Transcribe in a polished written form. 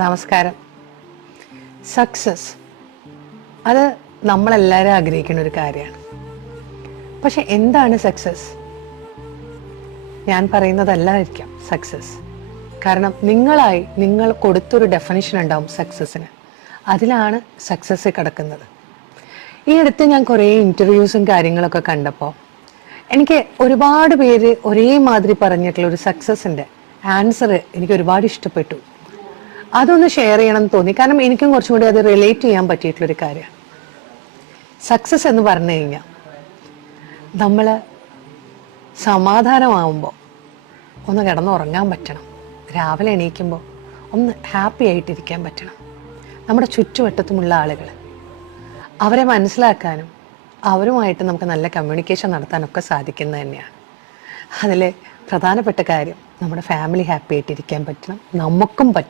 നമസ്കാരം. സക്സസ് അത് നമ്മളെല്ലാവരും ആഗ്രഹിക്കുന്ന ഒരു കാര്യമാണ്. പക്ഷെ എന്താണ് സക്സസ്? ഞാൻ പറയുന്നതല്ലായിരിക്കാം സക്സസ്. കാരണം നിങ്ങൾ കൊടുത്തൊരു ഡെഫിനിഷൻ ഉണ്ടാവും സക്സസ്സിന്. അതിലാണ് സക്സസ് കിടക്കുന്നത്. ഈ അടുത്ത് ഞാൻ കുറേ ഇൻ്റർവ്യൂസും കാര്യങ്ങളൊക്കെ കണ്ടപ്പോൾ എനിക്ക് ഒരുപാട് പേര് ഒരേമാതിരി പറഞ്ഞിട്ടുള്ള ഒരു സക്സസിൻ്റെ ആൻസർ എനിക്ക് ഒരുപാട് ഇഷ്ടപ്പെട്ടു. അതൊന്ന് ഷെയർ ചെയ്യണം എന്ന് തോന്നി. കാരണം എനിക്കും കുറച്ചും കൂടി അത് റിലേറ്റ് ചെയ്യാൻ പറ്റിയിട്ടുള്ളൊരു കാര്യമാണ്. സക്സസ് എന്ന് പറഞ്ഞു കഴിഞ്ഞാൽ നമ്മൾ സമാധാനമാവുമ്പോൾ ഒന്ന് കിടന്നുറങ്ങാൻ പറ്റണം. രാവിലെ എണീക്കുമ്പോൾ ഒന്ന് ഹാപ്പി ആയിട്ടിരിക്കാൻ പറ്റണം. നമ്മുടെ ചുറ്റുവട്ടത്തുമുള്ള ആളുകൾ അവരെ മനസ്സിലാക്കാനും അവരുമായിട്ട് നമുക്ക് നല്ല കമ്മ്യൂണിക്കേഷൻ നടത്താനൊക്കെ സാധിക്കുന്നത് തന്നെയാണ്. അതിൽ പ്രധാനപ്പെട്ട കാര്യം നമ്മുടെ ഫാമിലി ഹാപ്പി ആയിട്ടിരിക്കാൻ പറ്റണം, നമുക്കും പറ്റണം.